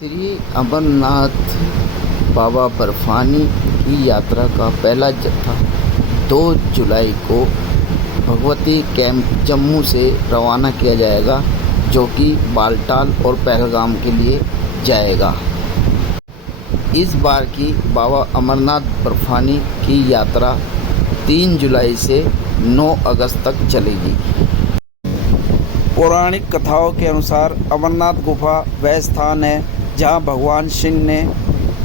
श्री अमरनाथ बाबा बर्फानी की यात्रा का पहला जत्था 2 जुलाई को भगवती कैंप जम्मू से रवाना किया जाएगा, जो कि बालटाल और पहलगाम के लिए जाएगा। इस बार की बाबा अमरनाथ बर्फानी की यात्रा 3 जुलाई से 9 अगस्त तक चलेगी। पौराणिक कथाओं के अनुसार अमरनाथ गुफा वह स्थान है जहां भगवान शिव ने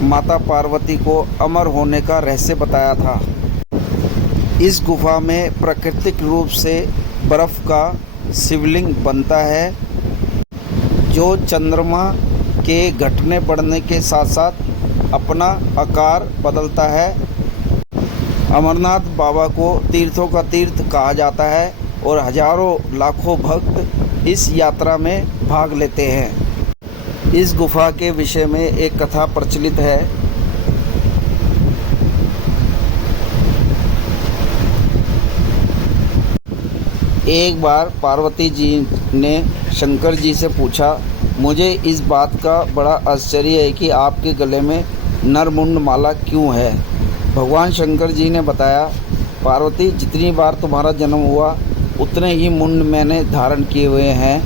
माता पार्वती को अमर होने का रहस्य बताया था। इस गुफा में प्राकृतिक रूप से बर्फ का शिवलिंग बनता है, जो चंद्रमा के घटने बढ़ने के साथ साथ अपना आकार बदलता है। अमरनाथ बाबा को तीर्थों का तीर्थ कहा जाता है और हजारों लाखों भक्त इस यात्रा में भाग लेते हैं। इस गुफा के विषय में एक कथा प्रचलित है। एक बार पार्वती जी ने शंकर जी से पूछा, मुझे इस बात का बड़ा आश्चर्य है कि आपके गले में नरमुंड माला क्यों है। भगवान शंकर जी ने बताया, पार्वती, जितनी बार तुम्हारा जन्म हुआ उतने ही मुंड मैंने धारण किए हुए हैं।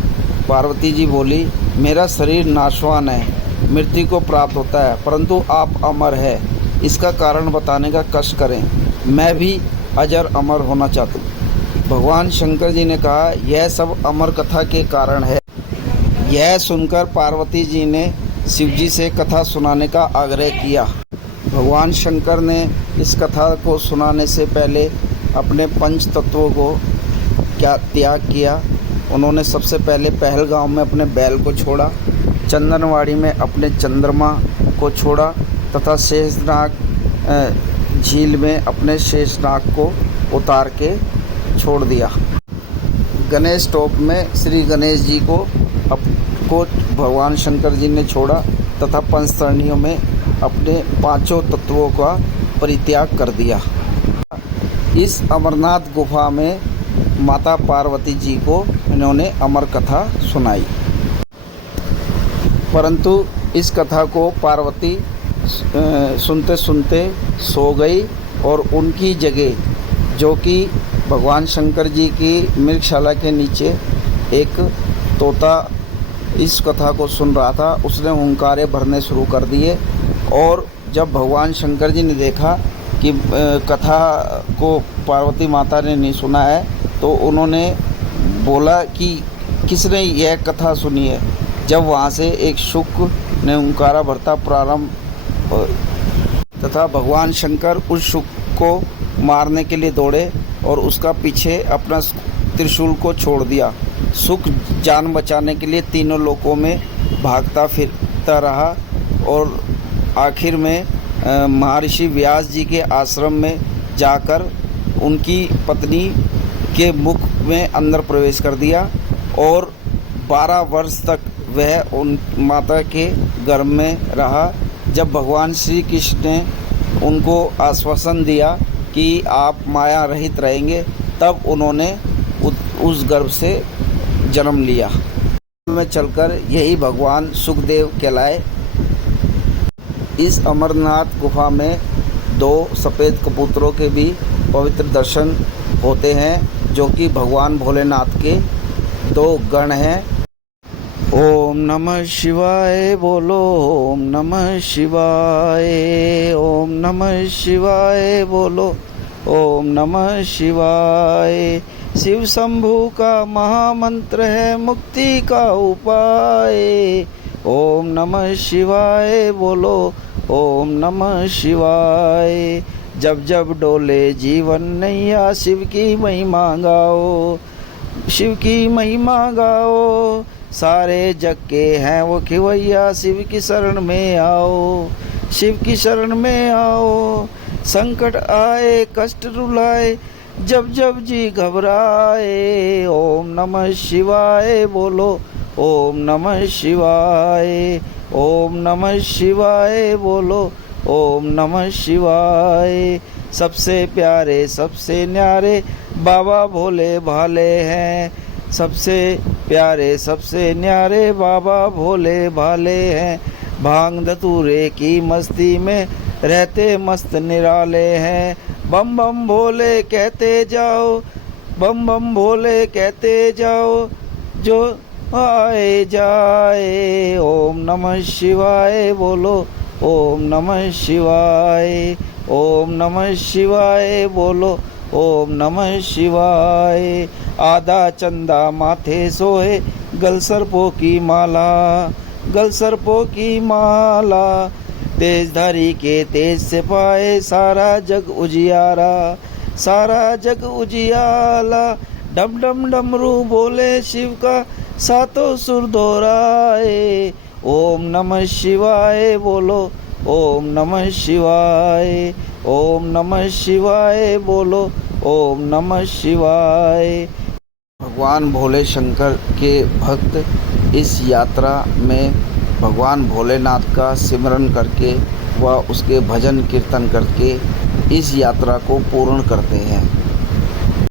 पार्वती जी बोली, मेरा शरीर नाशवान है, मृत्यु को प्राप्त होता है, परंतु आप अमर है, इसका कारण बताने का कष्ट करें। मैं भी अजर अमर होना चाहता हूँ। भगवान शंकर जी ने कहा, यह सब अमर कथा के कारण है। यह सुनकर पार्वती जी ने शिव जी से कथा सुनाने का आग्रह किया। भगवान शंकर ने इस कथा को सुनाने से पहले अपने पंच तत्वों को त्याग किया। उन्होंने सबसे पहले पहलगाम में अपने बैल को छोड़ा, चंदनवाड़ी में अपने चंद्रमा को छोड़ा तथा शेषनाग झील में अपने शेषनाग को उतार के छोड़ दिया। गणेश टोप में श्री गणेश जी को भगवान शंकर जी ने छोड़ा तथा पंचतरणियों में अपने पांचों तत्वों का परित्याग कर दिया। इस अमरनाथ गुफा में माता पार्वती जी को इन्होंने अमर कथा सुनाई, परंतु इस कथा को पार्वती सुनते सुनते सो गई और उनकी जगह, जो कि भगवान शंकर जी की मृगशाला के नीचे एक तोता इस कथा को सुन रहा था, उसने हुंकारे भरने शुरू कर दिए। और जब भगवान शंकर जी ने देखा कि कथा को पार्वती माता ने नहीं सुना है, तो उन्होंने बोला कि किसने यह कथा सुनी है। जब वहाँ से एक शुक ने हुंकारा भरता प्रारंभ तथा भगवान शंकर उस शुक को मारने के लिए दौड़े और उसका पीछे अपना त्रिशूल को छोड़ दिया। शुक जान बचाने के लिए तीनों लोकों में भागता फिरता रहा और आखिर में महर्षि व्यास जी के आश्रम में जाकर उनकी पत्नी के मुख में अंदर प्रवेश कर दिया और 12 वर्ष तक वह उन माता के गर्भ में रहा। जब भगवान श्री कृष्ण ने उनको आश्वासन दिया कि आप माया रहित रहेंगे, तब उन्होंने उस गर्भ से जन्म लिया। में चलकर यही भगवान सुखदेव कहलाए। इस अमरनाथ गुफा में 2 सफ़ेद कबूतरों के भी पवित्र दर्शन होते हैं, जो कि भगवान भोलेनाथ के 2 गण हैं। ओम नमः शिवाय बोलो, ओम नमः शिवाय, ओम नमः शिवाय बोलो, ओम नमः शिवाय। शिव शंभु का महामंत्र है मुक्ति का उपाय। ओम नमः शिवाय बोलो, ओम नमः शिवाय। जब जब डोले जीवन नैया, शिव की महिमा गाओ, शिव की महिमा गाओ। सारे जग के हैं वो खिवैया, शिव की शरण में आओ, शिव की शरण में आओ। संकट आए कष्ट रुलाए, जब जब जी घबराए, ओम नमः शिवाय बोलो, ओम नमः शिवाय, ओम नमः शिवाय बोलो, ओम नमः शिवाय। सबसे प्यारे सबसे न्यारे बाबा भोले भाले हैं, सबसे प्यारे सबसे न्यारे बाबा भोले भाले हैं। भांग धतूरे की मस्ती में रहते मस्त निराले हैं। बम बम भोले कहते जाओ, बम बम भोले कहते जाओ, जो आए जाए। ओम नमः शिवाय बोलो, ओम नमः शिवाय, ओम नमः शिवाय बोलो, ओम नमः शिवाय। आधा चंदा माथे सोए, गल सर्पों की माला, गल सर्पों की माला। तेजधारी के तेज से पाए सारा जग उजियारा, सारा जग उजियाला। डम डम डमरू बोले शिव का सातों सुर दोहराए। ओम नमः शिवाय बोलो, ओम नमः शिवाय, ओम नमः शिवाय बोलो, ओम नमः शिवाय। भगवान भोले शंकर के भक्त इस यात्रा में भगवान भोलेनाथ का सिमरन करके व उसके भजन कीर्तन करके इस यात्रा को पूर्ण करते हैं।